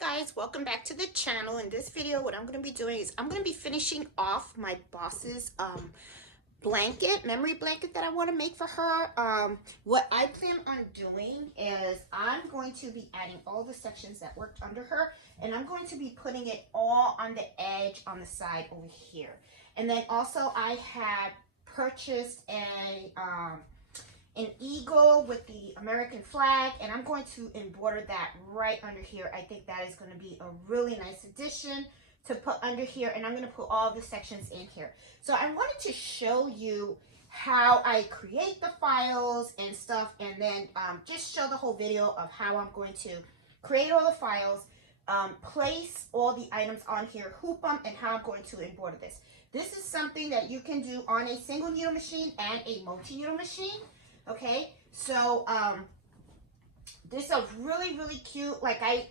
guys, welcome back to the channel. In this video, what I'm going to be doing is I'm going to be finishing off my boss's blanket, memory blanket that I want to make for her. What I plan on doing is I'm going to be adding all the sections that worked under her, and I'm going to be putting it all on the edge on the side over here. And then also I had purchased an eagle with the American flag, and I'm going to embroider that right under here. I think that is going to be a really nice addition to put under here, and I'm going to put all the sections in here. So I wanted to show you how I create the files and stuff, and then just show the whole video of how I'm going to create all the files, place all the items on here, hoop them, and how I'm going to embroider this. This is something that you can do on a single needle machine and a multi-needle machine. Okay, so this is really cute. Like I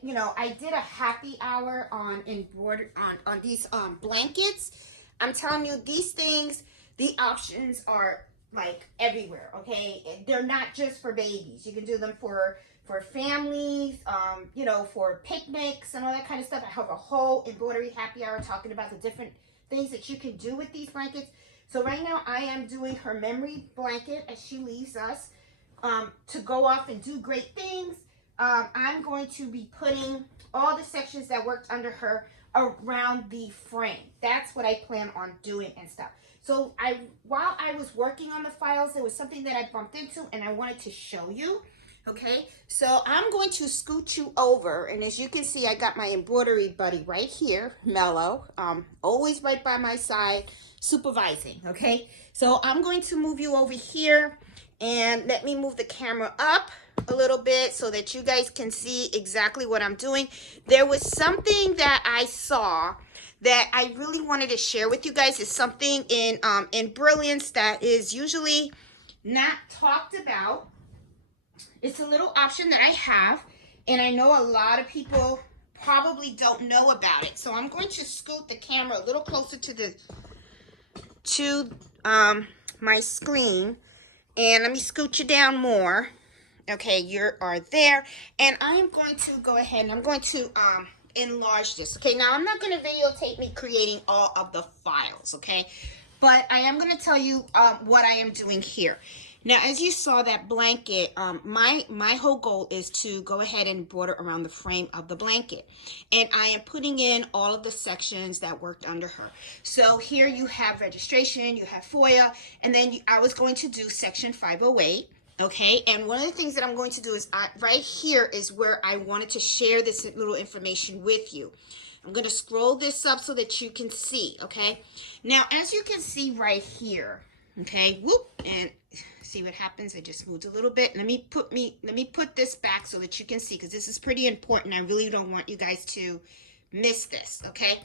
did a happy hour on embroidered on these blankets. I'm telling you, these things, the options are like everywhere. Okay, they're not just for babies. You can do them for families, for picnics and all that kind of stuff. I have a whole embroidery happy hour talking about the different things that you can do with these blankets. So right now I am doing her memory blanket as she leaves us to go off and do great things. I'm going to be putting all the sections that worked under her around the frame. That's what I plan on doing and stuff. So while I was working on the files, there was something that I bumped into and I wanted to show you. Okay, so I'm going to scoot you over, and as you can see, I got my embroidery buddy right here, Mello, always right by my side, supervising. Okay, so I'm going to move you over here, and let me move the camera up a little bit so that you guys can see exactly what I'm doing. There was something that I saw that I really wanted to share with you guys. It's something in Brilliance that is usually not talked about. It's a little option that I have, and I know a lot of people probably don't know about it. So I'm going to scoot the camera a little closer to my screen, and let me scoot you down more. Okay, you are there, and I'm going to go ahead and I'm going to enlarge this. Okay, now I'm not going to videotape me creating all of the files, okay, but I am going to tell you what I am doing here. Now, as you saw that blanket, my whole goal is to go ahead and embroider around the frame of the blanket. And I am putting in all of the sections that worked under her. So here you have registration, you have FOIA, and then I was going to do section 508. Okay, and one of the things that I'm going to do is right here is where I wanted to share this little information with you. I'm going to scroll this up so that you can see, okay? Now, as you can see right here, okay, whoop, and see what happens. I just moved a little bit. Let me put this back so that you can see, because this is pretty important. I really don't want you guys to miss this, okay?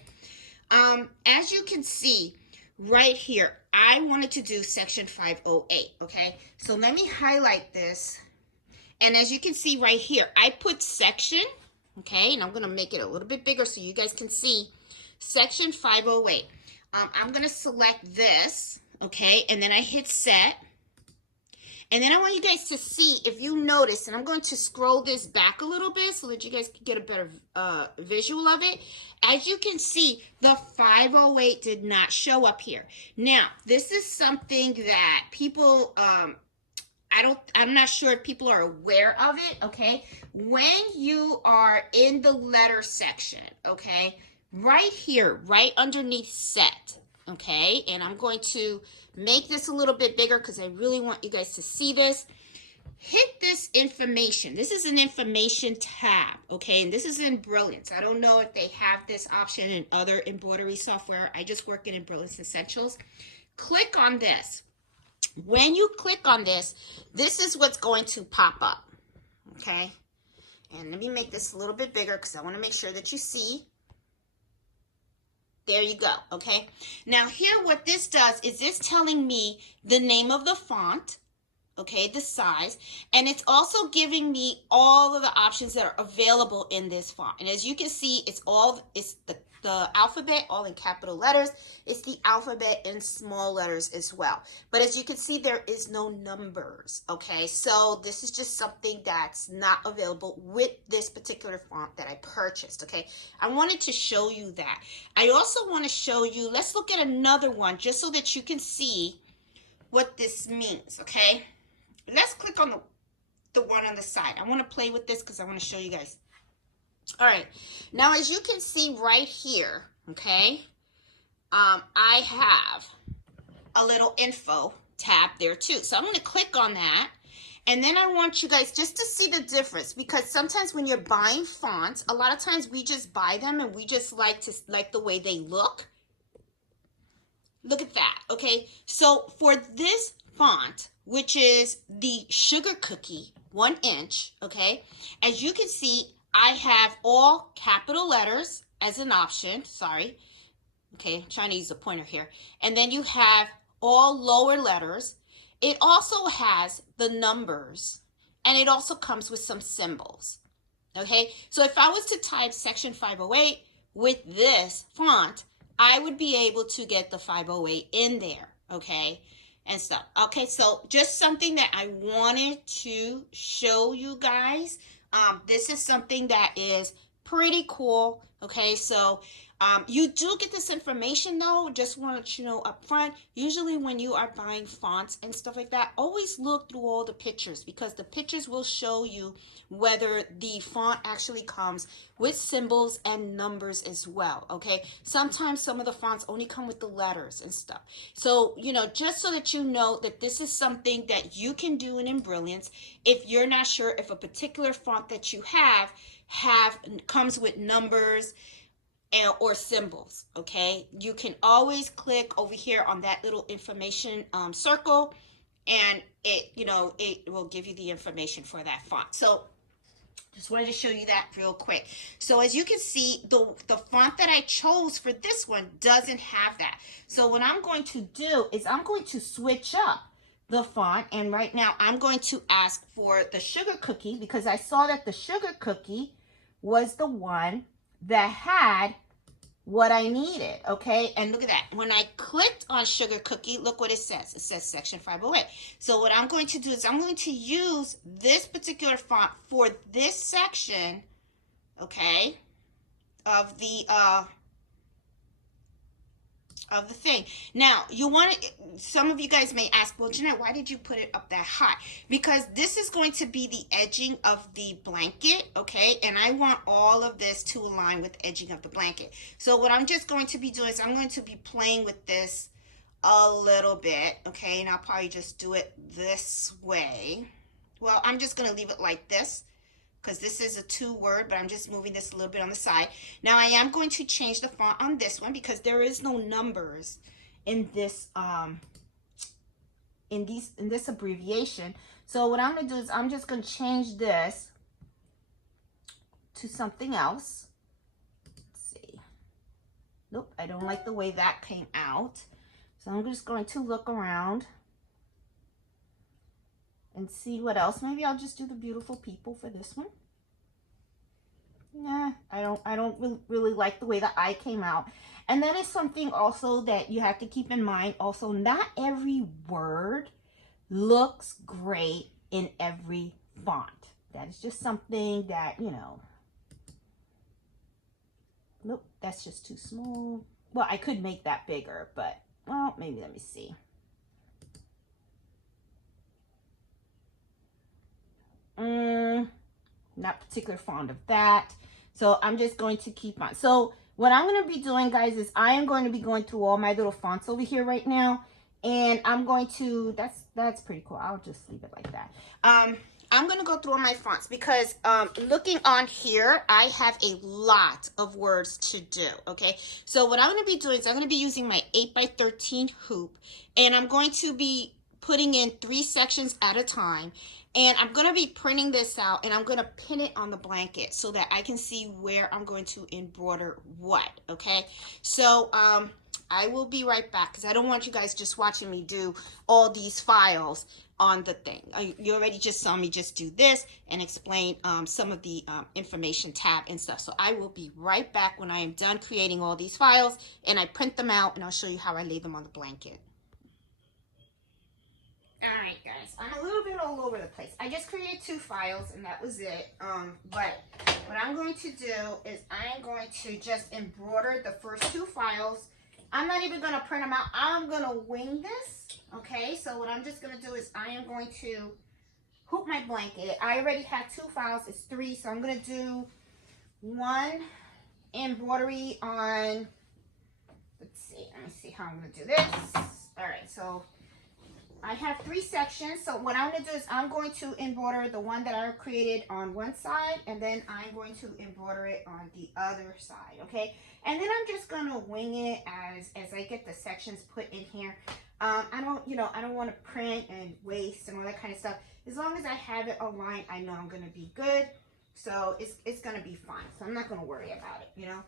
As you can see right here, I wanted to do section 508, okay? So let me highlight this. And as you can see right here, I put section, okay? And I'm going to make it a little bit bigger so you guys can see section 508. I'm going to select this, okay? And then I hit set. And then I want you guys to see, if you notice, and I'm going to scroll this back a little bit so that you guys can get a better visual of it. As you can see, the 508 did not show up here. Now, this is something that people, I'm not sure if people are aware of it, okay? When you are in the letter section, okay, right here, right underneath set, okay, and I'm going to make this a little bit bigger because I really want you guys to see this. Hit this information. This is an information tab, okay, and this is in Brilliance. I don't know if they have this option in other embroidery software. I just work in Brilliance Essentials. Click on this. When you click on this, this is what's going to pop up, okay, and let me make this a little bit bigger because I want to make sure that you see. There you go, okay? Now here what this does is this telling me the name of the font, okay, the size, and it's also giving me all of the options that are available in this font. And as you can see, it's the alphabet all in capital letters. It's the alphabet in small letters as well. But as you can see, there is no numbers, okay? So this is just something that's not available with this particular font that I purchased, okay? I wanted to show you that. I also want to show you, let's look at another one just so that you can see what this means, okay? Let's click on the one on the side. I want to play with this because I want to show you guys. All right, now as you can see right here, okay, I have a little info tab there too. So I'm going to click on that, and then I want you guys just to see the difference, because sometimes when you're buying fonts, a lot of times we just buy them and we just like the way they look. Look at that, okay? So for this font, which is the Sugar Cookie 1 inch, okay, as you can see, I have all capital letters as an option. Sorry. Okay, I'm trying to use a pointer here. And then you have all lower letters. It also has the numbers, and it also comes with some symbols. Okay, so if I was to type section 508 with this font, I would be able to get the 508 in there, okay, and stuff. Okay, so just something that I wanted to show you guys. This is something that is pretty cool, okay? So you do get this information, though. Just want to know up front, usually when you are buying fonts and stuff like that, always look through all the pictures, because the pictures will show you whether the font actually comes with symbols and numbers as well, okay? Sometimes some of the fonts only come with the letters and stuff. So, you know, just so that you know that this is something that you can do in Embrilliance if you're not sure if a particular font that you have comes with numbers or symbols, okay? You can always click over here on that little information circle, and it will give you the information for that font. So just wanted to show you that real quick. So as you can see, the font that I chose for this one doesn't have that. So what I'm going to do is I'm going to switch up the font, and right now I'm going to ask for the Sugar Cookie, because I saw that the Sugar Cookie was the one that had what I needed, okay? And look at that. When I clicked on Sugar Cookie, look what it says. It says section 508. So what I'm going to do is I'm going to use this particular font for this section, okay, of the thing. Now, some of you guys may ask, well, Jeanette, why did you put it up that high? Because this is going to be the edging of the blanket, okay? And I want all of this to align with the edging of the blanket. So what I'm just going to be doing is I'm going to be playing with this a little bit, okay? And I'll probably just do it this way. Well, I'm just going to leave it like this, because this is a 2-word, but I'm just moving this a little bit on the side. Now I am going to change the font on this one, because there is no numbers in this in this abbreviation. So what I'm going to do is I'm just going to change this to something else. Let's see. Nope, I don't like the way that came out. So I'm just going to look around and see what else. Maybe I'll just do the beautiful people for this one. Nah, I don't really like the way the eye came out. And that is something also that you have to keep in mind. Also, not every word looks great in every font. That is just something that, you know. Nope, that's just too small. Well, I could make that bigger, but, well, maybe let me see. Not particularly fond of that. So I'm just going to keep on. So what I'm going to be doing, guys, is I am going to be going through all my little fonts over here right now. And I'm going to, that's pretty cool. I'll just leave it like that. I'm going to go through all my fonts because looking on here, I have a lot of words to do, okay? So what I'm going to be doing is I'm going to be using my 8x13 hoop, and I'm going to be putting in 3 sections at a time. And I'm going to be printing this out, and I'm going to pin it on the blanket so that I can see where I'm going to embroider what, okay? So I will be right back because I don't want you guys just watching me do all these files on the thing. You already just saw me just do this and explain some of the information tab and stuff. So I will be right back when I am done creating all these files and I print them out, and I'll show you how I lay them on the blanket. Alright guys, I'm a little bit all over the place. I just created 2 files and that was it. But what I'm going to do is I am going to just embroider the first 2 files. I'm not even going to print them out. I'm going to wing this. Okay, so what I'm just going to do is I am going to hoop my blanket. I already have 2 files. It's 3, so I'm going to do 1 embroidery on, let's see, let me see how I'm going to do this. Alright, so I have 3 sections, so what I'm going to do is I'm going to embroider the one that I created on one side, and then I'm going to embroider it on the other side, okay? And then I'm just going to wing it as I get the sections put in here. I don't want to print and waste and all that kind of stuff. As long as I have it aligned, I know I'm going to be good. So it's going to be fine. So I'm not going to worry about it, you know.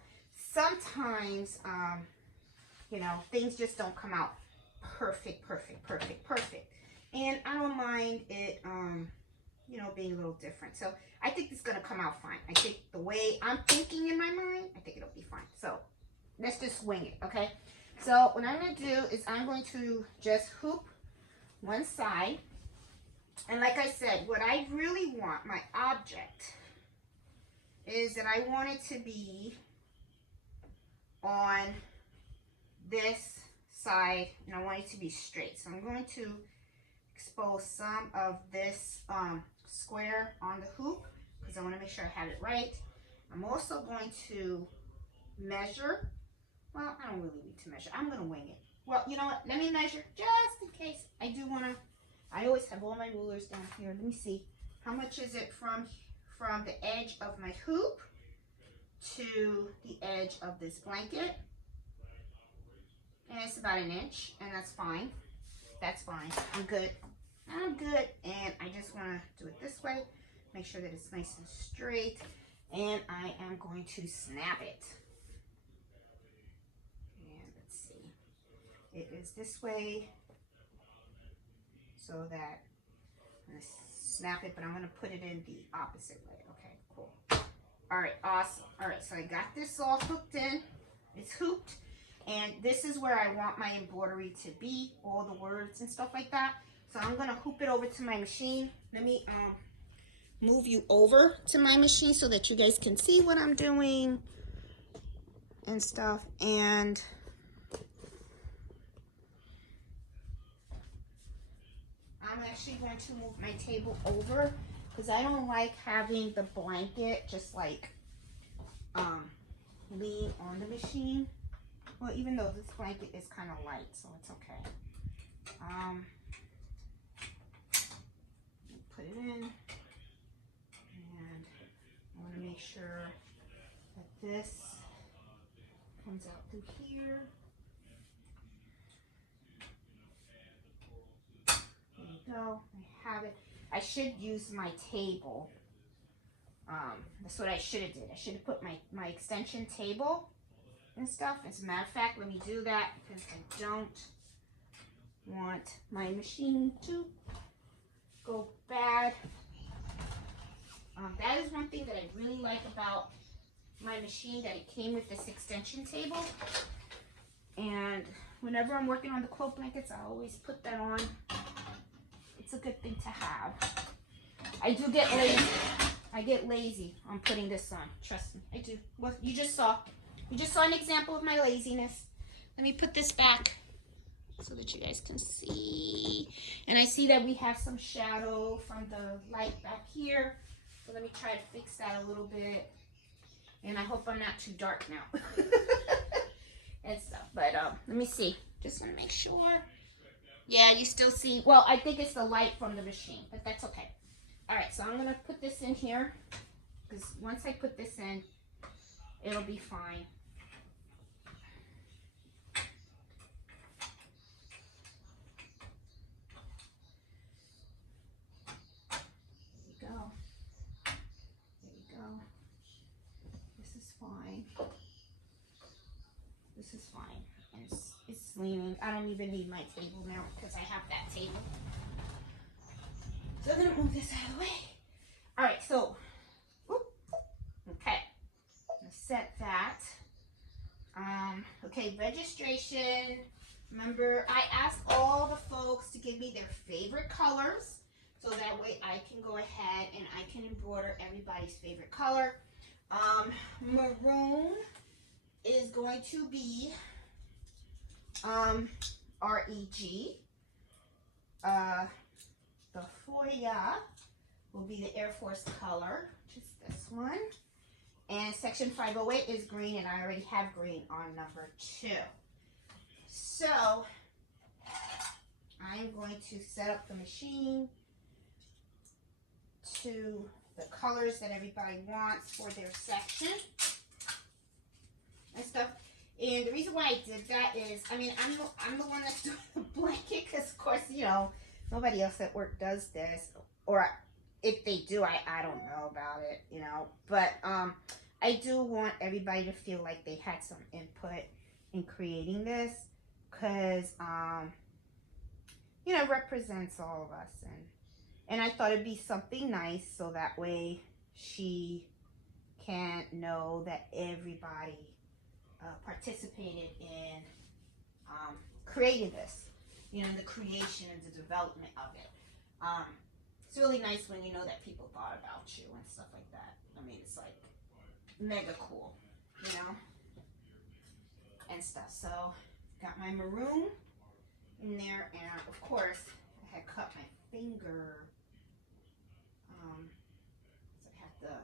Sometimes, things just don't come out perfect. And I don't mind it, being a little different. So I think it's going to come out fine. I think the way I'm thinking in my mind, I think it'll be fine. So let's just wing it, okay? So what I'm going to do is I'm going to just hoop one side. And like I said, what I really want, my object, is that I want it to be on this side, and I want it to be straight. So I'm going to expose some of this square on the hoop because I want to make sure I have it right. I'm also going to measure. Well, I don't really need to measure. I'm going to wing it. Well, you know what? Let me measure just in case. I do want to. I always have all my rulers down here. Let me see. How much is it from the edge of my hoop to the edge of this blanket? And it's about 1 inch, and that's fine. That's fine. I'm good. I'm good. And I just want to do it this way. Make sure that it's nice and straight. And I am going to snap it. And let's see. It is this way. So that I'm going to snap it, but I'm going to put it in the opposite way. Okay, cool. All right, awesome. All right, so I got this all hooked in. It's hooped. And this is where I want my embroidery to be, all the words and stuff like that. So I'm going to hoop it over to my machine. Let me move you over to my machine so that you guys can see what I'm doing and stuff. And I'm actually going to move my table over because I don't like having the blanket just like lean on the machine. Well, even though this blanket is kind of light, so it's okay. Put it in, and I want to make sure that this comes out through here. There you go. I have it. I should use my table. That's what I should have did. I should have put my extension table and stuff. As a matter of fact, let me do that because I don't want my machine to go bad. That is one thing that I really like about my machine, that it came with this extension table. And whenever I'm working on the quilt blankets, I always put that on. It's a good thing to have. I do get lazy. I get lazy on putting this on. Trust me, I do. Well, you just saw an example of my laziness. Let me put this back so that you guys can see. And I see that we have some shadow from the light back here. So let me try to fix that a little bit. And I hope I'm not too dark now. And stuff. But let me see. Just want to make sure. Yeah, you still see. Well, I think it's the light from the machine, but that's okay. All right, so I'm going to put this in here. Because once I put this in, it'll be fine. There you go. There you go. This is fine. This is fine. And it's leaning. I don't even need my table now because I have that table. So I'm gonna move this out of the way. All right, so, okay, let's set that. Okay, registration. Remember, I asked all the folks to give me their favorite colors, so that way I can go ahead and I can embroider everybody's favorite color. Maroon is going to be REG. The Foya will be the Air Force color, which is this one. And section 508 is green, and I already have green on number 2. So I'm going to set up the machine to the colors that everybody wants for their section and stuff. And the reason why I did that is, I mean, I'm the one that's doing the blanket, because of course, you know, nobody else at work does this, or if they do, I don't know about it, you know. But I do want everybody to feel like they had some input in creating this, because you know, it represents all of us, and I thought it'd be something nice, so that way she can know that everybody participated in creating this, you know, the creation and the development of it. It's really nice when you know that people thought about you and stuff like that. I mean, it's like mega cool, you know, and stuff. So got my maroon in there, and of course I had cut my finger, so I have to,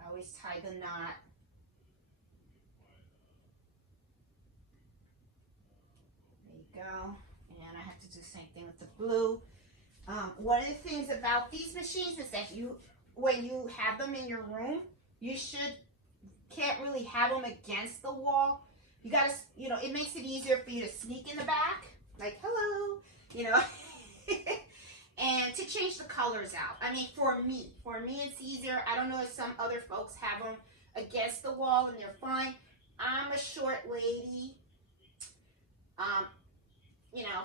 I always tie the knot. There you go. And I have to do the same thing with the blue. One of the things about these machines is that when you have them in your room, you can't really have them against the wall. You gotta, you know, it makes it easier for you to sneak in the back, like, hello, you know, and to change the colors out. I mean, for me it's easier. I don't know if some other folks have them against the wall and they're fine. I'm a short lady. You know,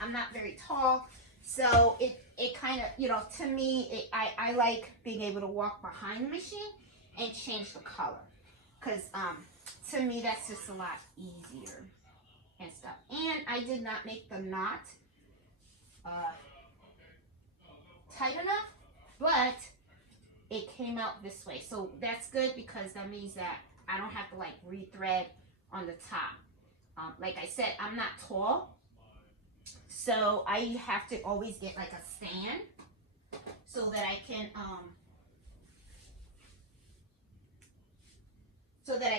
I'm not very tall, so it kind of, you know, to me, I like being able to walk behind the machine and change the color, because to me that's just a lot easier and stuff. And I did not make the knot tight enough, but it came out this way, so that's good, because that means that I don't have to like rethread on the top. Like I said, I'm not tall, so I have to always get like a stand so that I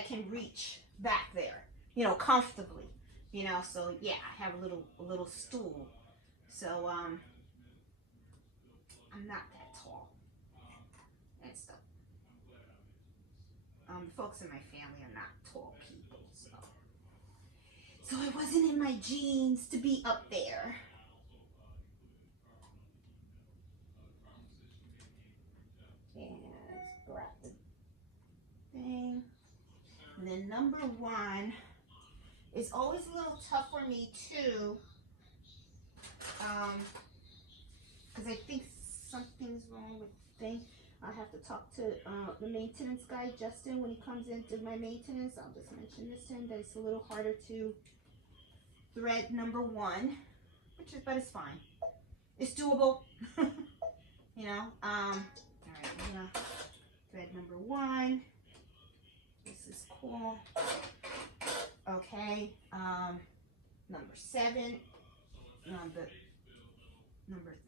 can reach back there, you know, comfortably, you know. So yeah, I have a little stool, so I'm not that tall and stuff. Folks in my family are not tall people, so it wasn't in my genes to be up there. And let's grab the thing. And then number 1 is always a little tough for me too, because I think something's wrong with the thing. I have to talk to the maintenance guy, Justin, when he comes in to my maintenance. I'll just mention this to him, that it's a little harder to thread number 1, but it's fine. It's doable. You know. All right, I'm gonna thread number 1. This is cool. Okay. Number 7. Number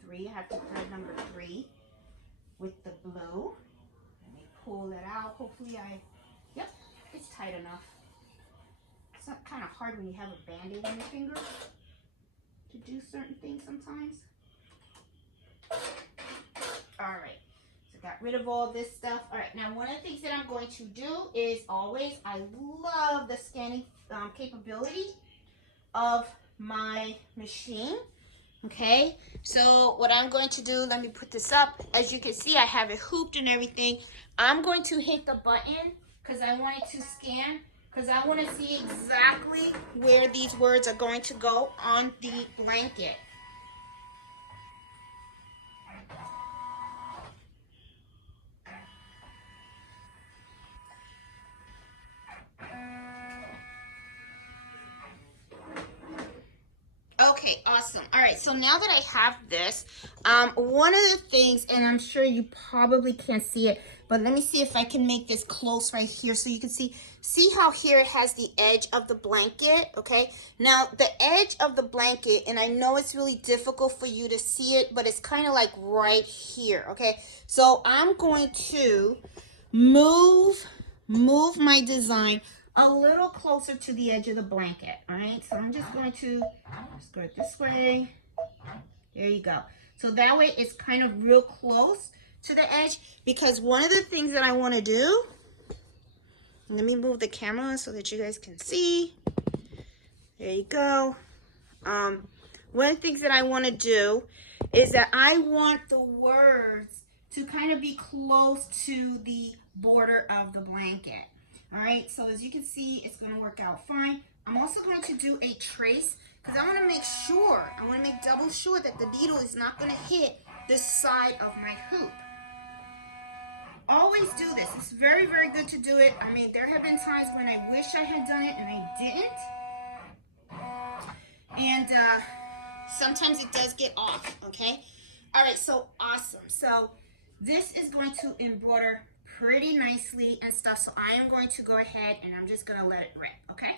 3. I have to thread number 3 with the blue. Let me pull that out. Hopefully yep, it's tight enough. It's not kind of hard when you have a band-aid on your finger to do certain things sometimes. All right, so got rid of all this stuff. All right, now one of the things that I'm going to do is always, I love the scanning capability of my machine. Okay, so what I'm going to do, let me put this up. As you can see, I have it hooped and everything. I'm going to hit the button because I want it to scan, because I want to see exactly where these words are going to go on the blanket. Okay, awesome. All right, so now that I have this, one of the things, and I'm sure you probably can't see it, but let me see if I can make this close right here so you can see how here it has the edge of the blanket, okay? Now, the edge of the blanket, and I know it's really difficult for you to see it, but it's kind of like right here, okay? So I'm going to move my design a little closer to the edge of the blanket. All right, so I'm just going to go it this way. There you go. So that way it's kind of real close to the edge, because one of the things that I want to do, let me move the camera so that you guys can see. There you go. One of the things that I want to do is that I want the words to kind of be close to the border of the blanket. All right, so as you can see, it's going to work out fine. I'm also going to do a trace because I want to make sure, I want to make double sure that the needle is not going to hit the side of my hoop. Always do this. It's very, very good to do it. I mean, there have been times when I wish I had done it and I didn't. And sometimes it does get off, okay? All right, so awesome. So this is going to embroider pretty nicely and stuff. So I am going to go ahead and I'm just going to let it rip, okay?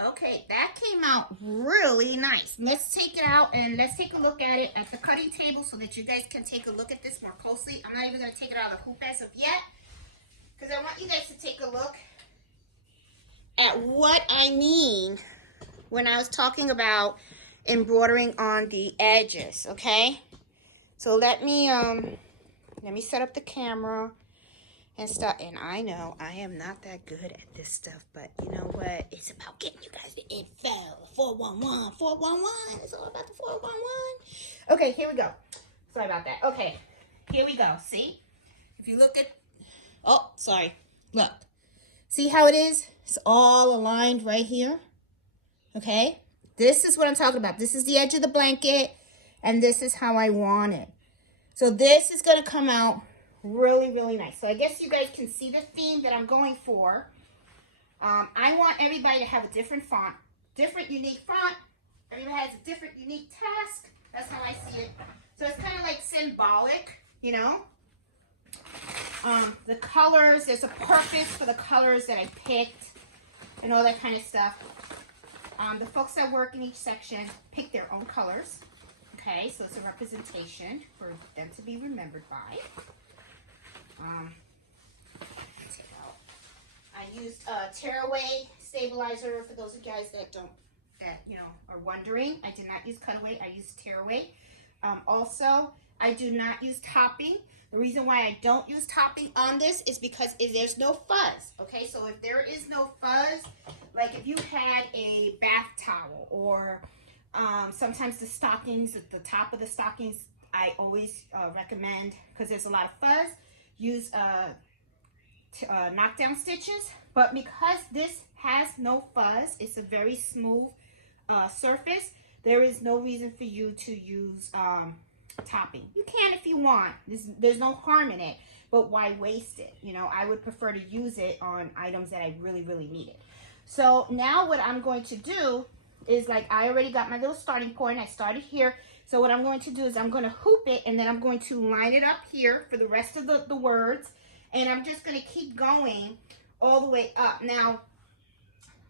Okay, that came out really nice. Let's take it out and let's take a look at it at the cutting table so that you guys can take a look at this more closely. I'm not even going to take it out of the hoop as of yet because I want you guys to take a look at what I mean when I was talking about embroidering on the edges, okay? So let me set up the camera and stuff. And I know I am not that good at this stuff, but you know what? It's about getting you guys the info. 411, 411. It's all about the 411. Okay, here we go. Sorry about that. Okay, here we go. See? If you look at, oh, sorry. Look. See how it is? It's all aligned right here. Okay? This is what I'm talking about. This is the edge of the blanket, and this is how I want it. So this is going to come out really, really nice. So I guess you guys can see the theme that I'm going for. I want everybody to have a different font, different unique font. Everybody has a different unique task. That's how I see it. So it's kind of like symbolic, you know. The colors, there's a purpose for the colors that I picked and all that kind of stuff. the folks that work in each section pick their own colors. Okay, so it's a representation for them to be remembered by. I used tearaway stabilizer for those of you guys that are wondering. I did not use cutaway. I used tearaway. Also, I do not use topping. The reason why I don't use topping on this is because there's no fuzz. Okay, so if there is no fuzz, like if you had a bath towel or sometimes the stockings, at the top of the stockings, I always recommend, because there's a lot of fuzz, use knockdown stitches. But because this has no fuzz, it's a very smooth surface, there is no reason for you to use topping. You can if you want. There's no harm in it, but why waste it? You know, I would prefer to use it on items that I really, really need it. So now what I'm going to do is, like, I already got my little starting point. I started here. So what I'm going to do is I'm going to hoop it, and then I'm going to line it up here for the rest of the words. And I'm just going to keep going all the way up. Now,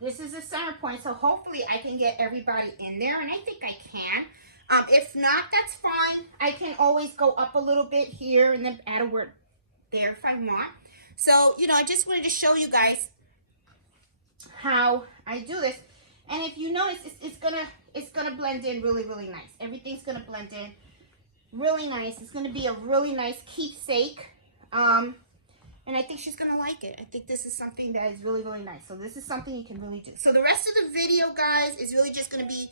this is a center point, so hopefully I can get everybody in there, and I think I can. If not, that's fine. I can always go up a little bit here and then add a word there if I want. So, you know, I just wanted to show you guys how I do this. And if you notice, it's gonna blend in really, really nice. Everything's gonna blend in really nice. It's gonna be a really nice keepsake. And I think she's gonna like it. I think this is something that is really, really nice. So this is something you can really do. So the rest of the video, guys, is really just gonna be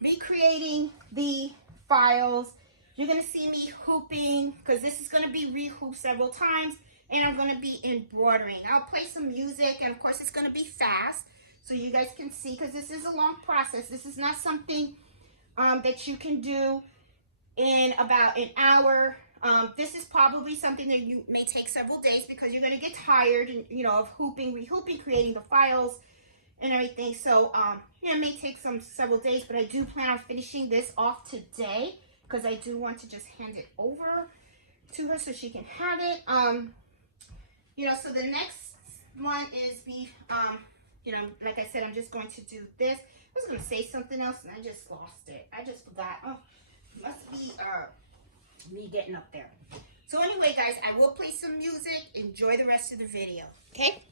me creating the files. You're gonna see me hooping, because this is gonna be re-hooped several times, and I'm gonna be embroidering. I'll play some music, and of course it's gonna be fast, so you guys can see, because this is a long process. This is not something that you can do in about an hour. This is probably something that you may take several days, because you're going to get tired, and of hooping, re-hooping, creating the files and everything. So it may take several days, but I do plan on finishing this off today, because I do want to just hand it over to her so she can have it. So the next one is like I said, I'm just going to do this. I was going to say something else and I just lost it. I just forgot. Oh, it must be me getting up there. So anyway, guys, I will play some music. Enjoy the rest of the video. Okay?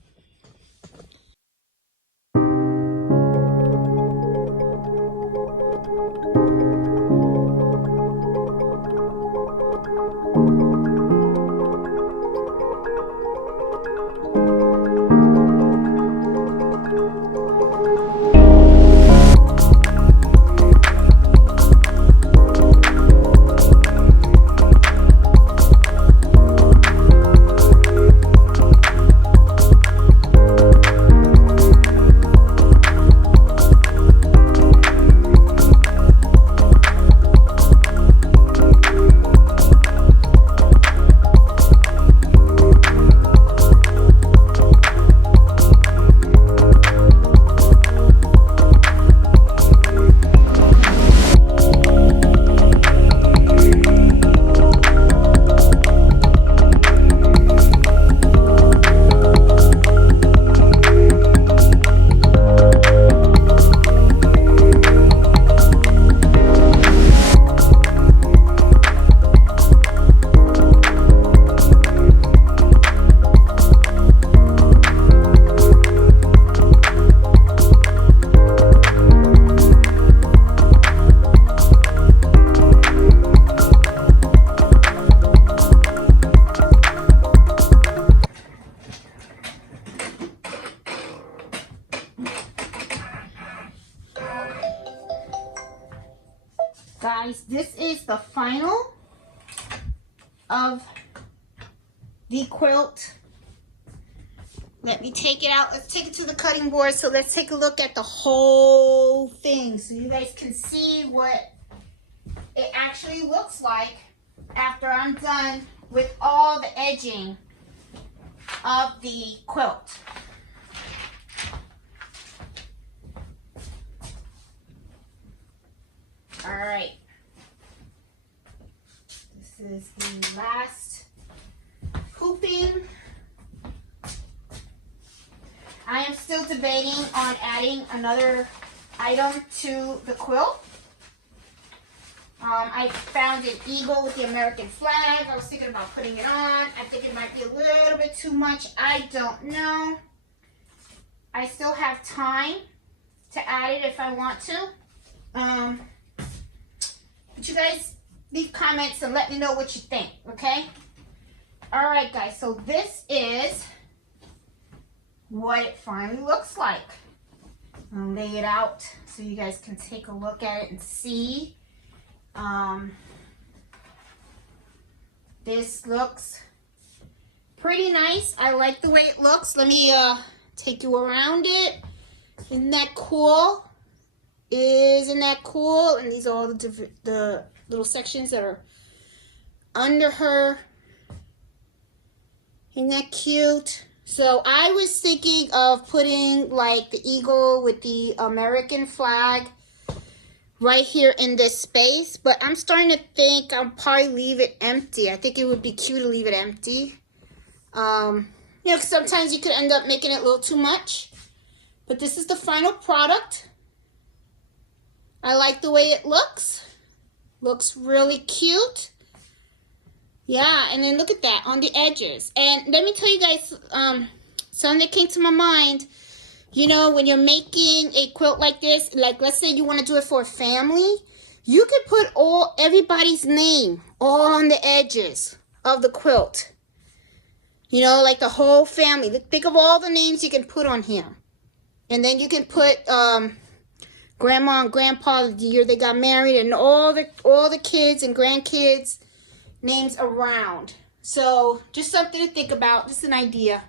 Guys, this is the final of the quilt. Let me take it out. Let's take it to the cutting board. So let's take a look at the whole thing so you guys can see what it actually looks like after I'm done with all the edging of the quilt. All right, this is the last hooping. I am still debating on adding another item to the quilt. I found an eagle with the American flag. I was thinking about putting it on. I think it might be a little bit too much. I don't know. I still have time to add it if I want to. But you guys leave comments and let me know what you think, okay? All right, guys, so this is what it finally looks like. I'll lay it out so you guys can take a look at it and see. This looks pretty nice. I like the way it looks. Let me take you around it. Isn't that cool? Isn't that cool? And these are all the little sections that are under her. Isn't that cute? So I was thinking of putting like the eagle with the American flag right here in this space, but I'm starting to think I'll probably leave it empty. I think it would be cute to leave it empty. You know, 'cause sometimes you could end up making it a little too much. But this is the final product. I like the way it looks. Looks really cute. Yeah, and then look at that on the edges. And let me tell you guys something that came to my mind. You know, when you're making a quilt like this, like let's say you want to do it for a family, you could put everybody's name all on the edges of the quilt. You know, like the whole family. Think of all the names you can put on here. And then you can put grandma and grandpa, the year they got married, and all the kids and grandkids names around. So just something to think about, just an idea.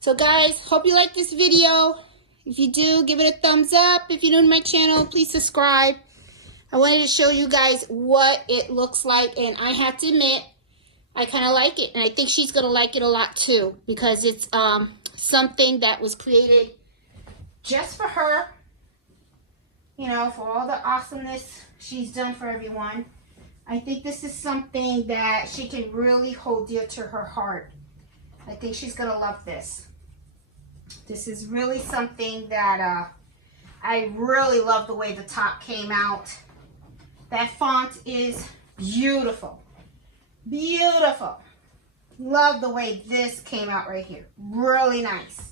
So guys, hope you like this video. If you do, give it a thumbs up. If you're new to my channel, please subscribe. I wanted to show you guys what it looks like, and I have to admit, I kind of like it, and I think she's gonna like it a lot too, because it's something that was created just for her, you know, for all the awesomeness she's done for everyone. I think this is something that she can really hold dear to her heart. I think she's gonna love this. This is really something that I really love the way the top came out. That font is beautiful. Beautiful. Love the way this came out right here. Really nice.